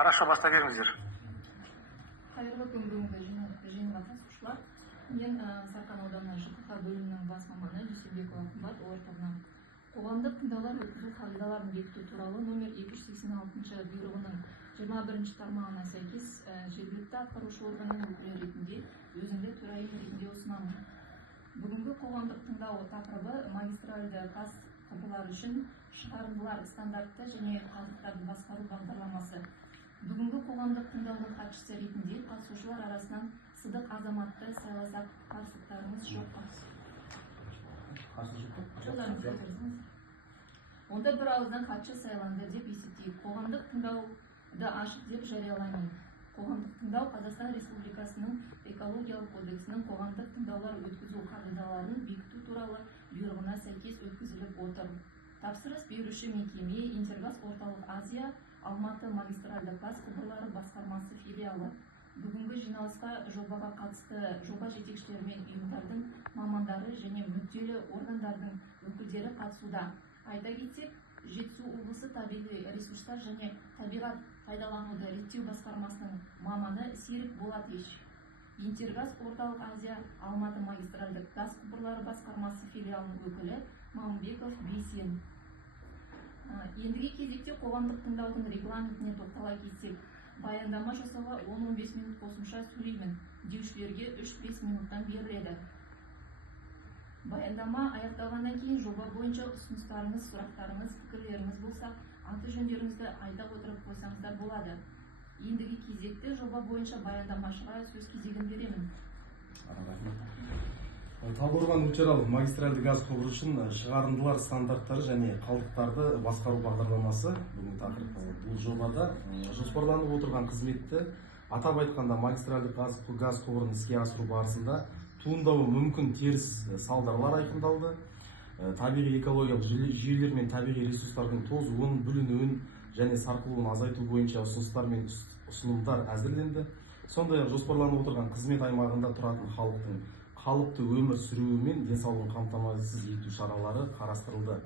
Хорошо, бастай беріңіздер. Қайырлы күн, бүгінгі жиынға қатысушылар. Мен Сарқан ауданы ЖКХ бөлімінің бас маманы Дүйсенбекова Қымбат орталығынан қоғамдық тыңдаулар өткізу қағидаларын бекіту туралы номер 286 бұйрығының 21 тармағына сәйкес жергілікті атқарушы органның өкілі ретінде өзімді төрайым ретінде ұсынамын. Бүгінгі қоғамдық тыңдау тақырыбы магистральды газ құбырлары үшін шығарындылар стандарты және қалдықтарды басқару бағдарламасы. Бүгінгі қоғамдық тыңдаудың хатшысы ретінде қатысушылар арасынан Сыдық Азаматты сайласақ, қарсылықтарыңыз жоқ па? Онда бір ауыздан хатшы сайланды деп есептейік. Қоғамдық тыңдауды ашық деп жариялаймын. Қоғамдық тыңдау Қазақстан Республикасының экологиялық кодексінің қоғамдық тыңдаулар өткізу қағидаларын бекіту туралы бұйрығына сәйкес өткізіліп отыр. Тапсырыс беруші мекеме Интергаз Орталық Азия Алматы магистральды газ құбырлары басқармасы филиалы. Бүгінгі жиналысқа жобаға қатысты жоба жетекшілері мен ұйымдардың мамандары және мүдделі органдардың өкілдері қатысуда. Айта кетсек, Жетісу облысы табиғи ресурстар және табиғат пайдалануды реттеу басқармасының маманы Серік Болатеш, Интергаз Орталық Азия Алматы магистральды газ құбырлары басқармасы филиалының өкілі Мамбеков Бейсен. Ендігі кезекте қоғамдық тыңдаудың регламентіне тоқтала кетсек, баяндама жасауға 10-15 минут қосымша сөйлеймін, деушілерге 3-5 минуттан беріледі. Баяндама аяқталғаннан кейін жоба бойынша ұсыныстарыңыз, сұрақтарыңыз, пікірлеріңіз болса, аты-жөндеріңізді айта отырып қойсаңыздар болады. Ендігі кезекте жоба бойынша баяндамашыға сөз кезегін беремін. Талдықорған Учарал магистральды газ құбыры үшін шығарындылар стандарттары және қалдықтарды басқару бағдарламасы бүгін тақырып. Бұл жобада жоспарланып отырған қызметті атап айтқанда магистральды газ құбырын іске асыру барысында туындауы мүмкін теріс салдарлар айқындалды. Табиғи экологиялық жүйелер мен табиғи ресурстардың тозуын, бүлінуін және сарқылуын азайту бойынша ұсыныстар мен ұсынымдар әзірленді. Сондай-ақ жоспарланып отырған қызмет аймағында тұратын халықтың қалыпты өмір сүруі мен денсаулығын қамтамасыз ету шаралары қарастырылды.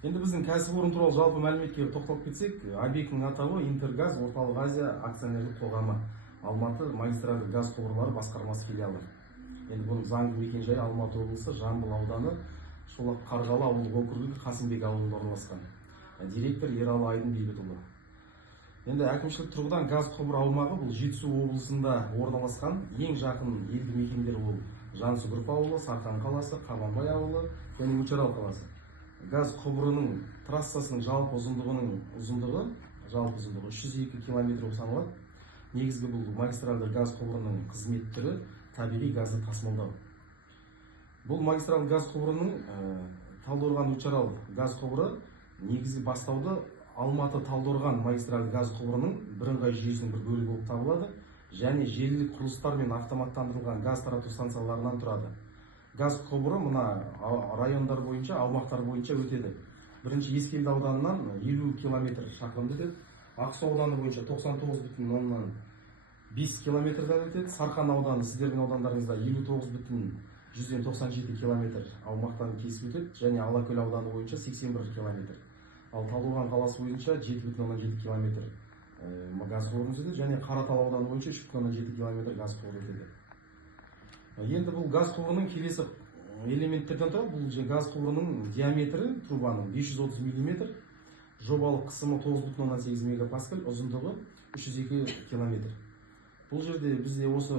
Енді біздің кәсіпорын туралы жалпы мәліметке тоқталып кетсек, объектінің атауы Интергаз Орталық Азия акционерлік қоғамы, Алматы магистральды газ құбырлары басқармасы филиалы. Енді бұның заңды мекенжайы Алматы облысы Жамбыл ауданы Шолақ Қарғалы ауылдық округі Қасымбек ауылында орналасқан. Директор Ералы Айдын Бейбітұлы. Енді әкімшілік тұрғыдан газ құбыр аумағы бұл Жетісу облысында орналасқан. Ең жақын елді мекендер ол Жансүгіров ауылы, Сарқан қаласы, Қабанбай ауылы және Учарал қаласы. Газ құбырының трассасының жалпы ұзындығы 302 км саналады. Негізгі бұл магистральды газ құбырының қызмет түрі табиғи газды тасымалдау. Бұл магистральды газ құбырының Талдықорған Учарал газ құбыры негізі бастауды Алматы Талдықорған магистральды газ құбырының бірыңғай жүйесінің бір бөлігі болып табылады және желілік құрылыстар мен автоматтандырылған газ тарату станцияларынан тұрады. Газ құбыры мына райондар бойынша, аумақтар бойынша өтеді. Бірінші Ескелді ауданынан 50 км шақырымды өтеді. Ақсу ауданы бойынша 99,5 км-дан өтеді. Сарқан ауданы, сіздердің аудандарыңызда 59,197 км аумақтан кесіп өтеді және Алакөл ауданы бойынша 81 км. Ал Талдықорған қаласы бойынша 7,7 км газ құбыры өтеді және Қаратал ауданы бойынша 3,7 км газ құбыры өтеді. Енді бұл газ құбырының келесі элементтерден тұрады. Бұл газ құбырының диаметрі трубаның 530 мм, жобалық қысымы 9,8 мегапаскаль, ұзындығы 302 км. Бұл жерде бізде осы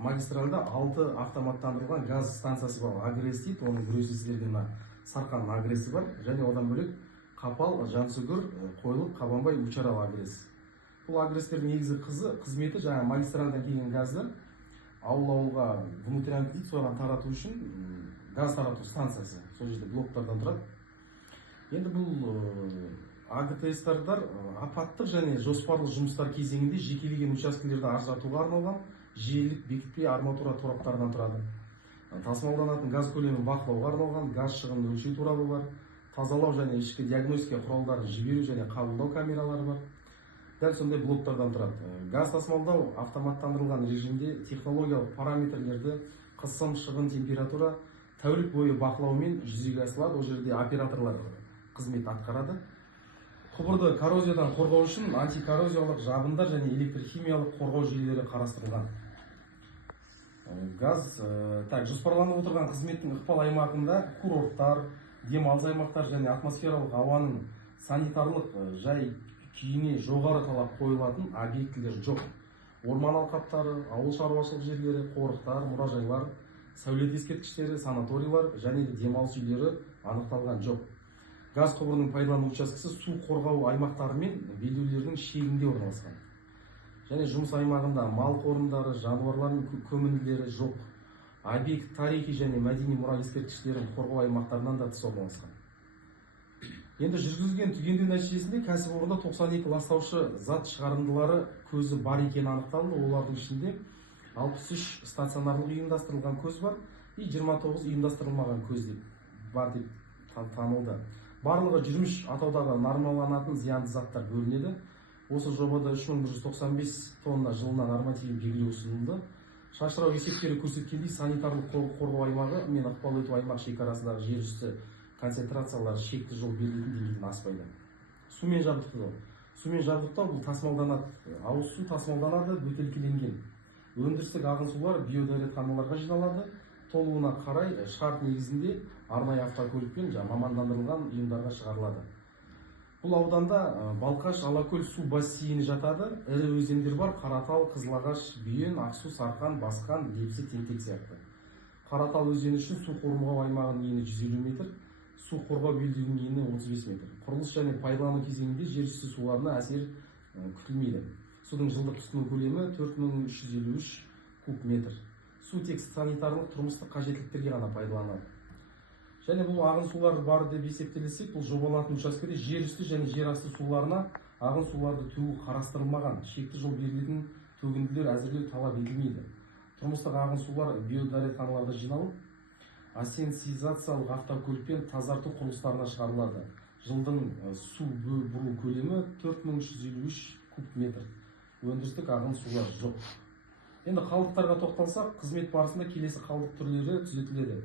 магистральда 6 автоматтандырылған газ станциясы бар. Агресс дейді, оның біреусі сіздердің Сарқан агрессі бар және одан бөлек Қапал, Жансүгір, Қойлық, Қабанбай, Учарал агресс. Бұл агресстердің негізгі қызметі жаңа магистральдан келген газды ауыл-ауылға внутрянка дейді, соған тарату үшін газ тарату станциясы. Сол жерде блоктардан тұрады. Енді бұл АГТС-тардар апаттық және жоспарлы жұмыстар кезеңінде жекелеген учаскелерді ажыратуға арналған желілік бекітпе арматура тораптарынан тұрады. Тасымалданатын газ көлемін бақылауға арналған газ шығынын өлшеу торабы бар. Тазалау және ішкі диагностика құралдарын жіберу және қабылдау камералары бар. Дәл сондай блоктардан тұрады. Газ тасымалдау автоматтандырылған режимде технологиялық параметрлерді қысым, шығын, температура тәулік бойы бақылаумен жүзеге асырылады. Ол жерде операторлар қызмет атқарады. Құбырды коррозиядан қорғау үшін антикоррозиялық жабындар және электрхимиялық қорғау жүйелері қарастырылған. Жоспарланып отырған қызметтің ықпал аймағында курорттар, демалыс аймақтар және атмосфералық ауаның санитарлық жай күйіне жоғары талап қойылатын объектілер жоқ. Орман алқаптары, ауыл шаруашылық жерлері, қорықтар, мұражайлар, сәулет ескерткіштері, санаторийлар және демалыс үйлері анықталған жоқ. Газ құбырының пайдалану учаскесі су қорғау аймақтары мен белдеулердің шегінде орналасқан. Және жұмыс аймағында мал қорымдары, жануарлар мен көмінділері жоқ. Объект тарихи және мәдени мұра ескерткіштерін қорғау аймақтарынан да тыс орналасқан. Енді жүргізілген түгендеу нәтижесінде кәсіпорында 92 ластаушы зат шығарындылары көзі бар екені анықталды. Олардың ішінде 63 стационарлық ұйымдастырылған көз бар, 29 ұйымдастырылмаған көз бар деп танылды. Барлығы 23 атаудағы нормаланатын зиянды заттар бөлінеді. Осы жобада 3195 тонна жылына нормативін белгілеу ұсынылды. Шашырау есептері көрсеткендей, санитарлық қорғау аймағы мен ықпал ету аймақ шекарасындағы жер үсті концентрациялары шекті жол берілетін деңгейден аспайды. Сумен жабдықтау. Сумен жабдықтау бұл тасымалданады. Ауыз су тасымалданады, бөтелкеленген. Өндірістік ағын сулар биодәретханаларға жиналады. Толуына қарай шарт негізінде арнайы автокөлікпен мамандандырылған ұйымдарға шығарылады. Бұл ауданда Балқаш, Алакөл су бассейні жатады. Ірі өзендер бар: Қаратал, Қызылағаш, Бүйен, Ақсу, Сарқан, Басқан, Лепсі, Тентек сияқты. Қаратал өзені үшін су қорғау аймағының ені 150 метр, су қорғау белдеуінің ені 35 метр. Құрылыс және пайдалану кезеңінде жер үсті суларына әсер күтілмейді. Судың жылдық тұтыну көлемі 4353 куб метр. Су тек санитарлық тұрмыстық қажеттіліктерге ғана пайдаланады. Және бұл ағын сулар бар деп есептелсек, бұл жобаланатын учаскеде жер үсті және жер асты суларына ағын суларды төгу қарастырылмаған. Шекті жол берілетін төгінділер әзірлеу талап етілмейді. Тұрмыстық ағын сулар биодәретханаларда жиналып, ассенсизациялық автокөлікпен тазарту құрылыстарына шығарылады. Жылдың су бұру көлемі 4353 куб метр. Өндірістік ағын сулар жоқ. Енді қалдықтарға тоқталсақ, қызмет барысында келесі қалдық түрлері түзетіледі.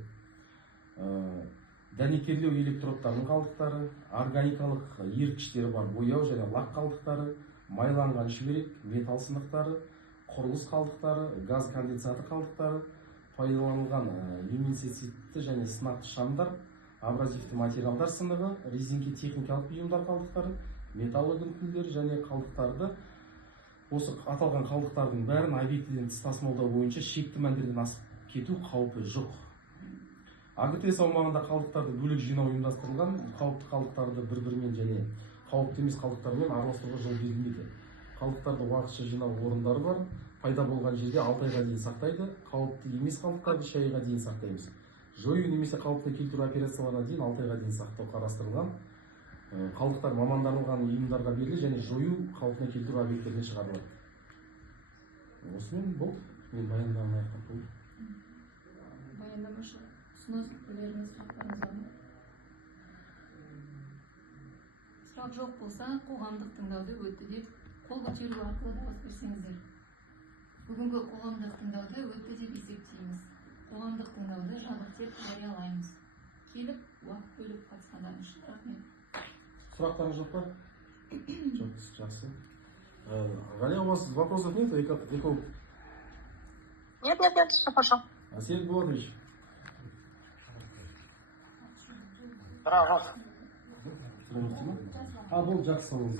Дәнекерлеу электродтардың қалдықтары, органикалық еріткіштері бар бояу және лак қалдықтары, майланған шүберек, металл сынықтары, құрылыс қалдықтары, газ конденсаты қалдықтары, пайдаланылған люминесцентті және сынапты шамдар, абразивті материалдар сынығы, резинке техникалық бұйымдар қалдықтары, металл үгінтілері және қалдықтарды. Осы аталған қалдықтардың бәрін объектіден тыс тасымалдау бойынша шекті мәндерден асып кету қаупі жоқ. АГТС аумағында қалдықтарды бөлек жинау ұйымдастырылған. Қауіпті қалдықтарды бір-бірімен және қауіпті емес қалдықтармен араластыруға жол берілмейді. Қалдықтарды уақытша жинау орындары бар. Пайда болған жерде 6 айға дейін сақтайды. Қауіпті емес қалдықтарды 3 айға дейін сақтаймыз. Жою немесе қалыпқа келтіру операцияларына дейін 6 айға дейін сақтау қарастырылған. Қалдықтар мамандандырылған ұйымдарға беріледі және жою қалпына келтіру объекттеріне шығарылады. Осымен бұл мен баяндаманы аяқтап болдым. Баяндамашы ұсыныс-пікірлеріңіз, сұрақтарыңыз бар ма? Сұрақ жоқ болса, қоғамдық тыңдауды өтті деп қол көтеру арқылы дауыс берсеңіздер. Бүгінгі қоғамдық тыңдауды өтті деп есептейміз. Қоғамдық тыңдауды жабық деп жариялаймыз. Келіп, уақыт бөліп қатысқандарыңыз үшін рахмет. Сұрақтарыңыз жоқ па? Жоқ, жақсы. Галя, у вас вопросов нет? Нет, все хорошо. Асет Булатович. Рахмат. Бұл жақсы сауал.